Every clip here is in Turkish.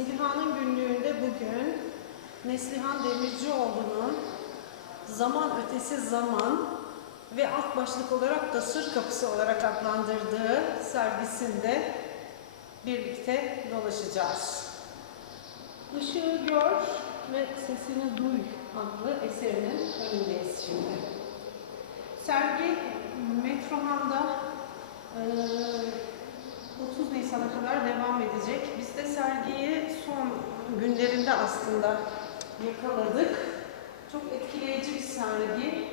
Zeliha'nın günlüğünde bugün Neslihan Demircioğlu'nun Zaman Ötesi Zaman ve alt başlık olarak da Sır Kapısı olarak adlandırdığı sergisinde birlikte dolaşacağız. Işığı Gör ve Sesini Duy adlı eserinin önündeyiz şimdi. Sergi Metrohan'da eee 30 Nisan'a kadar devam edecek. Biz de sergiyi son günlerinde aslında yakaladık. Çok etkileyici bir sergi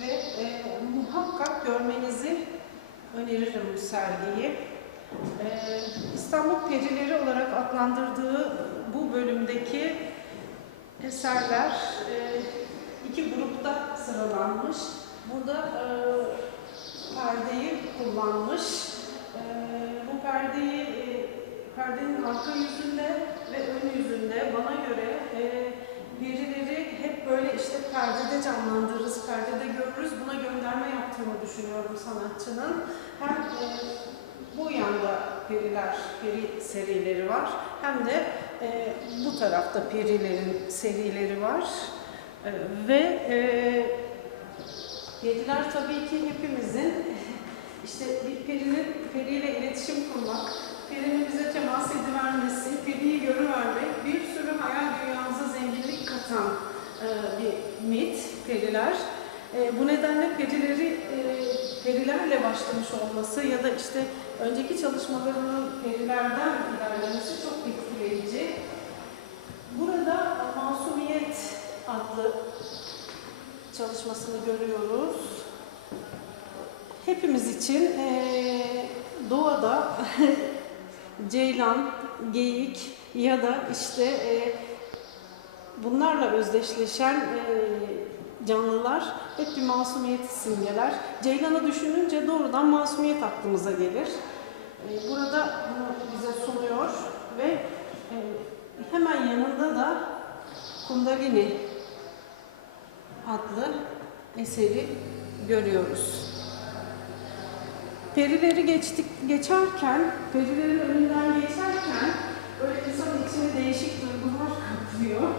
ve e, muhakkak görmenizi öneririm bu sergiyi. E, İstanbul Perileri olarak adlandırdığı bu bölümdeki eserler e, iki grupta sıralanmış. Burada e, perdeyi kullanmış. Perdeyi, e, perdenin arka yüzünde ve ön yüzünde bana göre e, birileri hep böyle işte perdede canlandırırız, perdede görürüz. Buna gönderme yaptığını düşünüyorum sanatçının. Hem e, bu yanda periler, peri serileri var. Hem de e, bu tarafta perilerin serileri var. E, ve e, Yediler tabii ki hepimizin işte bir perinin, periyle iletişim kurmak, perinin bize temas edivermesi, periyi görüvermek bir sürü hayal dünyamıza zenginlik katan e, bir mit, periler. E, bu nedenle perileri e, perilerle başlamış olması ya da işte önceki çalışmalarının perilerden ilerlemesi çok etkileyici. Burada Masumiyet adlı çalışmasını görüyoruz. Hepimiz için eee, doğada ceylan, geyik ya da işte eee, bunlarla özdeşleşen eee, canlılar hep bir masumiyeti simgeler. Ceylanı düşününce doğrudan masumiyet aklımıza gelir. Eee, burada bunu bize sunuyor ve eee, hemen yanında da Kundalini adlı eseri görüyoruz. Perileri geçtik geçerken, perilerin önünden geçerken böyle insan içine değişik duygular kaplıyor.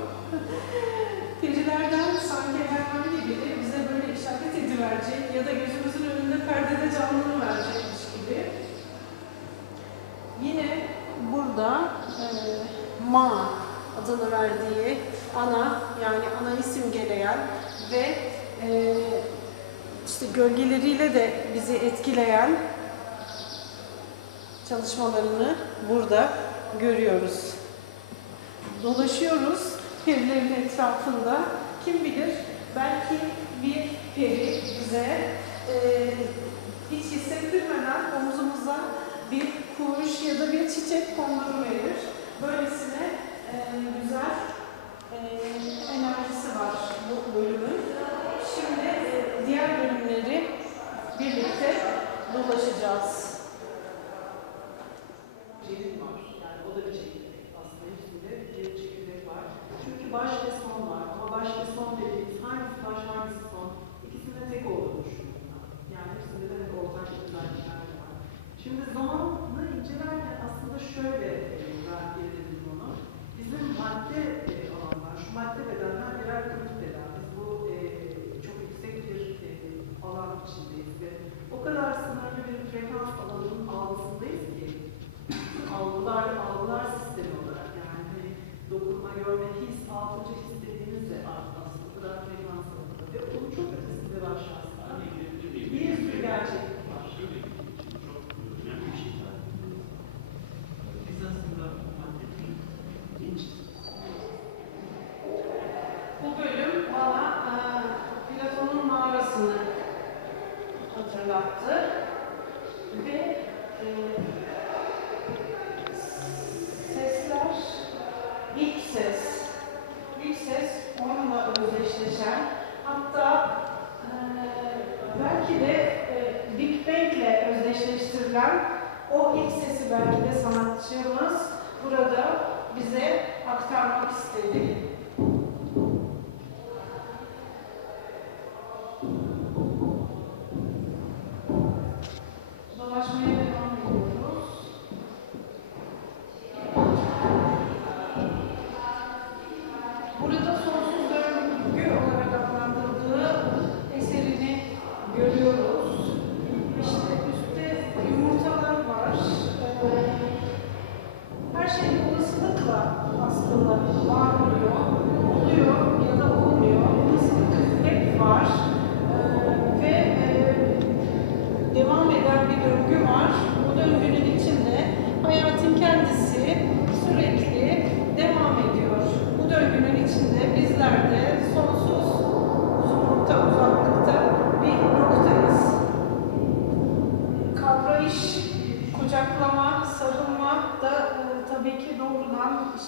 Perilerden sanki herhangi biri bize böyle işaret ediverecek ya da gözümüzün önünde perdede canlını verecekmiş gibi. Yine burada e, Ma adını verdiği ana yani anayı simgeleyen ve e, işte gölgeleriyle de bizi etkileyen çalışmalarını burada görüyoruz. Dolaşıyoruz perilerin etrafında. Kim bilir belki bir peri bize e, hiç hissettirmeden omuzumuza bir kuş ya da bir çiçek konduruverir. Böylesine e, güzel e, enerjisi var bu bölümün. Şimdi e, diğer bölümleri birlikte dolaşacağız. cenin var. Yani o da bir çekirdek. Aslında hepsinde bir çekirdek var. Çünkü baş ve son var. Ama baş ve son dediğimiz hangisi baş hangisi son? İkisinde tek olduğunu düşünüyorum. Yani hepsinde de hep ortak özellikler var. Şimdi zamanı incelerken aslında şöyle e, ben irdedim onu. Bizim madde e, alanlar, şu madde bedenler birer kırık beden. Biz bu e, çok yüksek bir e, alan içindeyiz ve o kadar sınırlı bir frekans alanının algısındayız ki algılar, algılar sistemi olarak yani hani dokunma, görme, his, altıncı his dediğimiz de aslında o kadar frekans alanında ve onun çok ötesinde var şahsında. Bir sürü gerçeklik var. Biz aslında maddenin genç Bu bölüm bana e, Platon'un mağarasını hatırlattı ve e, sesler ilk ses ilk ses onunla özdeşleşen hatta e, belki de e, Big Bang ile özdeşleştirilen o ilk sesi belki de sanatçımız burada bize aktarmak istedi.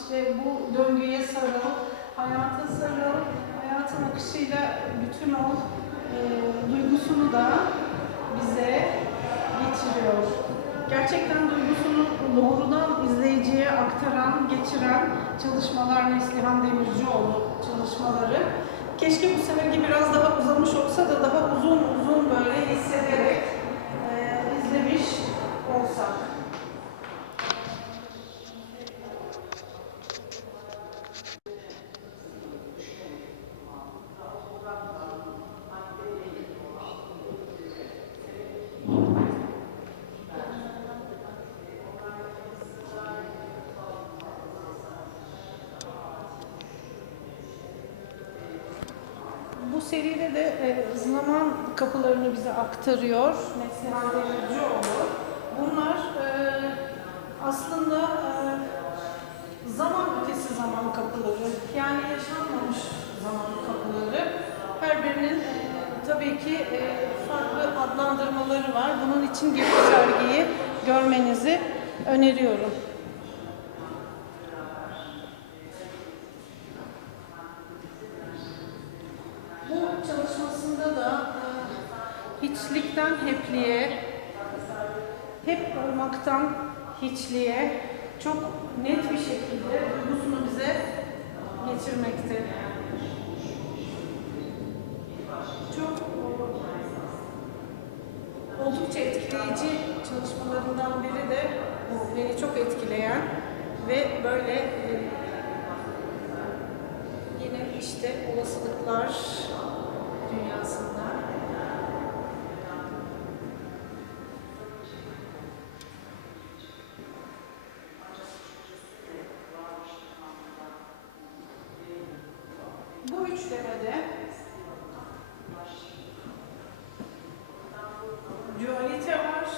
İşte bu döngüye sarıl, hayata sarıl, hayatın akışıyla bütün ol e, duygusunu da bize geçiriyor. Gerçekten duygusunu doğrudan izleyiciye aktaran, geçiren çalışmalar Neslihan Demircioğlu çalışmaları. Keşke bu seferki biraz daha uzamış olsa da daha uzun uzun böyle hissederek e, izlemiş olsak. Bu seride de e, zaman kapılarını bize aktarıyor Neslihan Demircioğlu. Bunlar e, aslında e, zaman ötesi zaman kapıları, yani yaşanmamış zaman kapıları. Her birinin e, tabii ki e, farklı adlandırmaları var. Bunun için bir sergiyi görmenizi öneriyorum. Bu çalışmasında da e, hiçlikten hepliğe, hep olmaktan hiçliğe çok net bir şekilde duygusunu bize geçirmekte. Çok e, oldukça etkileyici çalışmalarından biri de bu beni çok etkileyen ve böyle e, yine işte olasılıklar bu üçlemede dualite var,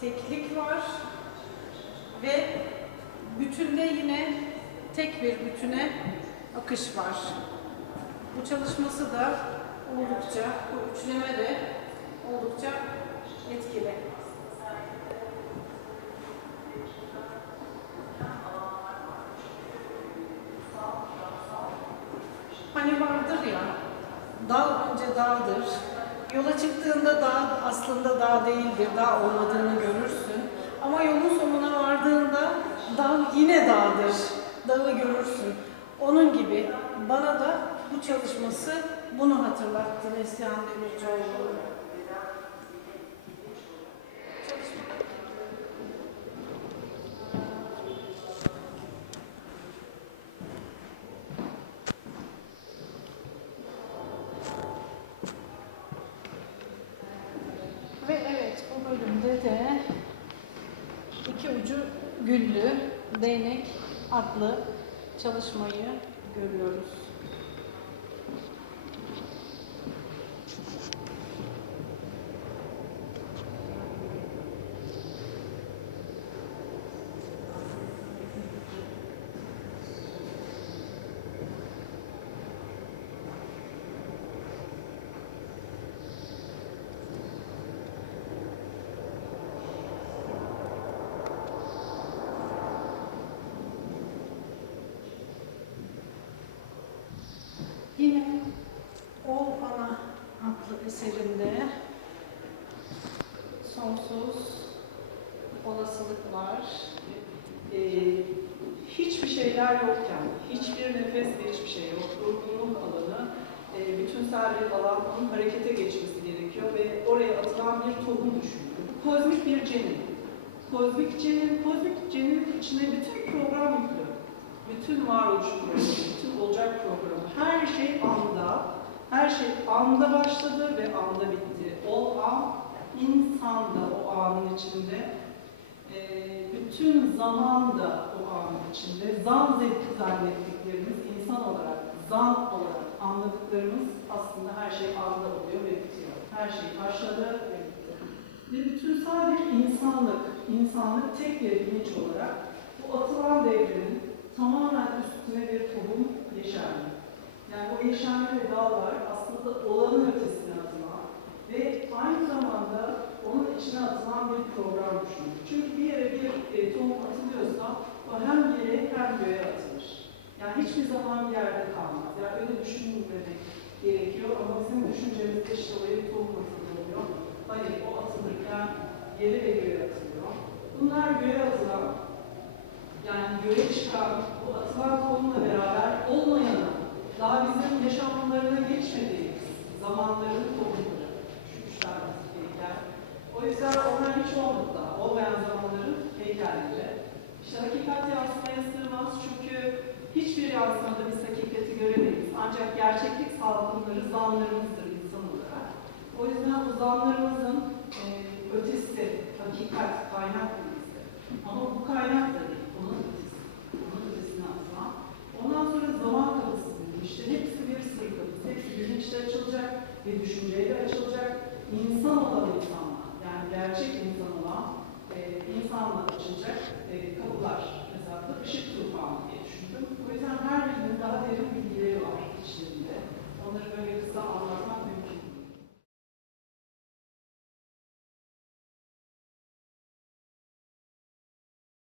teklik var ve bütünde yine tek bir bütüne akış var. Bu çalışması da oldukça, bu üçleme de oldukça etkili. Hani vardır ya, dağ önce dağdır. Yola çıktığında dağ aslında dağ değildir, dağ olmadığını görürsün. Ama yolun sonuna vardığında dağ yine dağdır, dağı görürsün. Onun gibi bana da bu çalışması bunu hatırlattı Neslihan Demircioğlu. Ve evet bu bölümde de iki ucu güllü değnek adlı çalışmayı görüyoruz. Yine Ol Ana adlı eserinde sonsuz olasılıklar, Ee, hiçbir şeyler yokken, hiçbir nefes ve hiçbir şey yok. Durgunluk alanı, e, bütünsel bir alan, onun harekete geçmesi gerekiyor ve oraya atılan bir tohum düşünüyor. Kozmik bir cenin. Kozmik cenin, kozmik cenin içine bütün program yüklü. Bütün varoluş programı, bütün olacak programı, her şey anda, her şey anda başladı ve anda bitti. O an insan da o anın içinde ee, bütün zaman da o anın içinde zan zevki zannettiklerimiz insan olarak, zan olarak anladıklarımız aslında her şey anda oluyor ve bitiyor. Her şey başladı ve bitti. Ve bütünsel bir insanlık, insanlık tek bir bilinç olarak bu atılan devrenin tamamen üstüne bir tohum yeşerme. Yani o yeşerme ve dallar aslında olanın ötesine atılan ve aynı zamanda onun içine atılan bir program düşünün. Çünkü bir yere bir e, tohum atılıyorsa o hem yere hem göğe atılır. Yani hiçbir zaman yerde kalmaz. Yani öyle düşünmemek gerekiyor ama bizim düşüncemizde işte o ev tohum oluyor. Hayır, o atılırken yere ve göğe atılıyor. Bunlar göğe atılan, yani göğe çıkan, bu atılan tohumla beraber olmayanı, daha bizim yaşamlarına geçmediğimiz zamanların tohumları. Yüzden onlar hiç olmadı daha. Olmayan zamanların heykelleri. İşte hakikat yansımaya sığmaz çünkü hiçbir yansımada biz hakikati göremeyiz. Ancak gerçeklik salgınları zanlarımızdır insan olarak. O yüzden bu zanlarımızın e, ötesi, hakikat, kaynak bilgisi. Ama bu kaynak da değil, onun ötesi. Onun ötesine atılan. Ondan sonra zaman kapısı dedi. İşte hepsi bir sır kapısı. Hepsi bilinçle açılacak ve düşünceyle açılacak. İnsan olan insanlar, yani gerçek insan olan e, insanla açılacak e, kapılar hesaplı ışık tufanı diye düşündüm. O yüzden her birinin daha derin bilgileri var içlerinde. Onları böyle kısa anlatmak